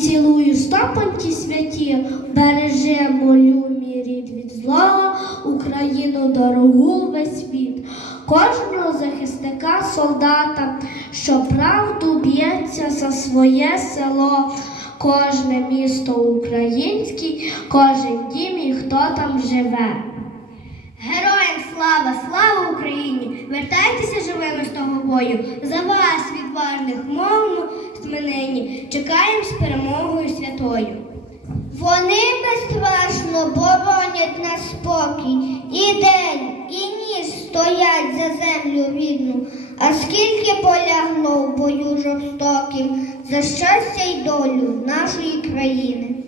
цілую стопаньки святі, береже молю мій рід від злого, Україну дорогу весь світ, кожного захисника, солдата, що правду б'ється за своє село, кожне місто українське, кожен дім і хто там живе. Героям слава, слава Україні! Вертайтеся живими з того бою. За вас, відважних, мовно нині. Чекаємо з перемогою святою. Вони безстрашно боронять нас спокій. І день, і ніч стоять за землю рідну. А скільки полягло в бою жорстоким за щастя й долю нашої країни.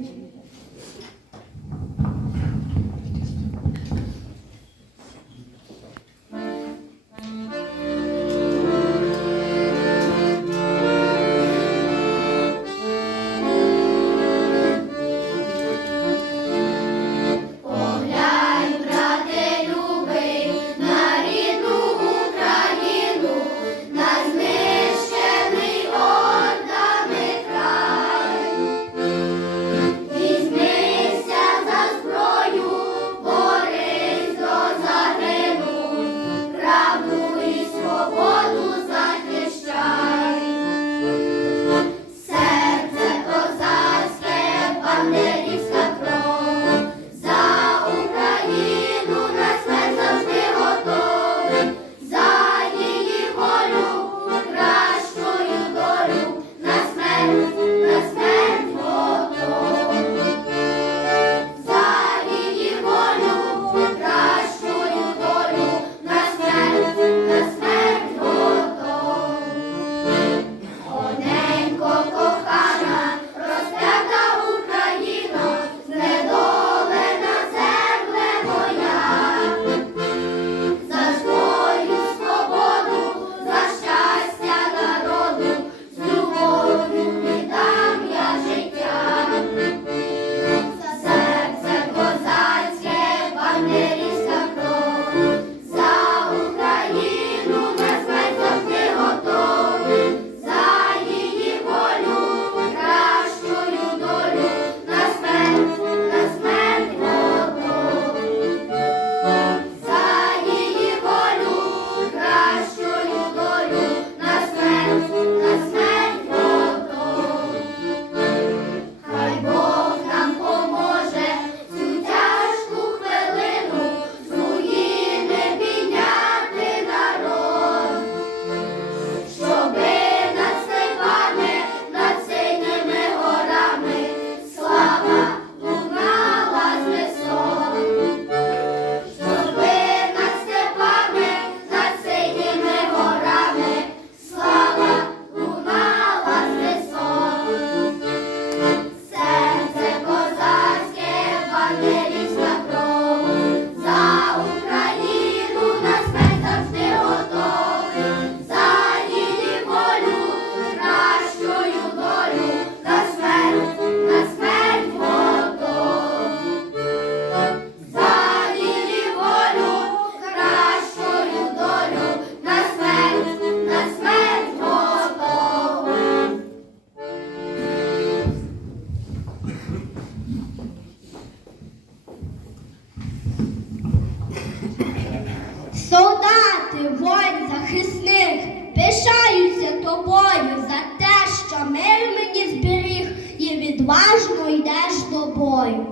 Бою.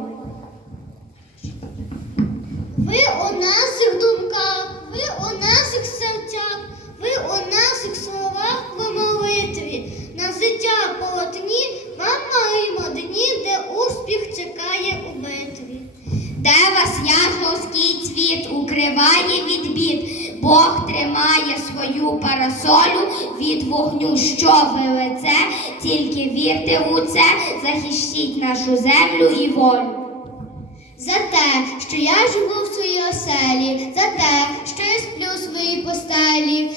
Ви у наших думках, ви у наших серцях, ви у наших словах по молитві. На життя полотні маємо дні, де успіх чекає у битві. Де вас ясновський цвіт укриває від бід, Бог тримає свою парасолю від вогню, що ви лице, тільки вірте у це, захищіть нашу землю і волю. За те, що я живу в своїй оселі, за те, що я сплю в своїй постелі,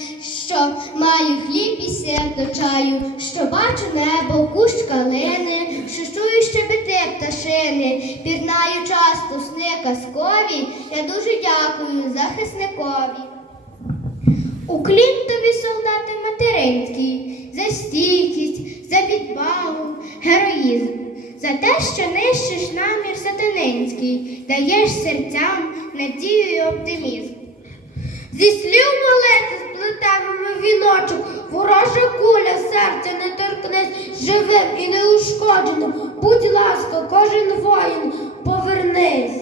що маю хліб і сир до чаю, що бачу небо, кущ калини, що чую щебети пташини, пірнаю часто сни казкові, я дуже дякую захисникові. Уклін тобі, солдати материнський, за стійкість, за відвагу, героїзм. За те, що нищиш намір сатанинський, даєш серцям надію і оптимізм. Зі слів молити сплетемо віночок, ворожа куля серця не торкнись живим і неушкодженим. Будь ласка, кожен воїн, повернись.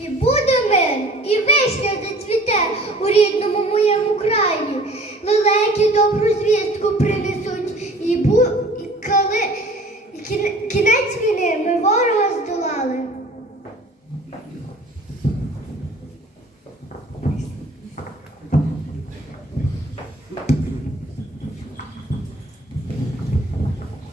І буде мир, і вишня зацвіте у рідному моєму краї. Лелеки добру звістку принесуть, і, бу... і коли кінець війни ми ворога здолали.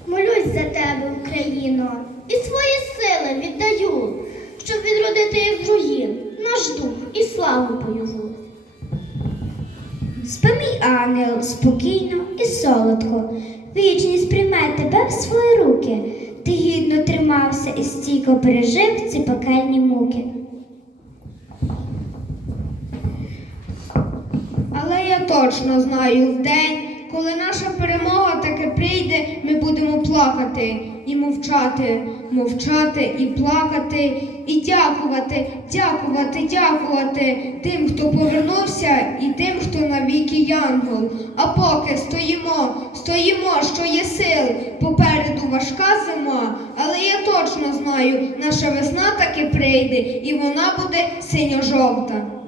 Молюсь за тебе, Україно, і свої сили віддаю, щоб відродити із руїн наш дух і славу бойову. Спокійно і солодко. Вічність прийме тебе в свої руки. Ти гідно тримався і стійко пережив ці пекельні муки. Але я точно знаю, в день, коли наша перемога таки прийде, ми будемо плакати і мовчати, мовчати і плакати, і дякувати, дякувати, дякувати тим, хто повернувся, і тим, хто навіки янгол. А поки стоїмо, стоїмо, що є сил, попереду важка зима, але я точно знаю, наша весна таки прийде, і вона буде синьо-жовта.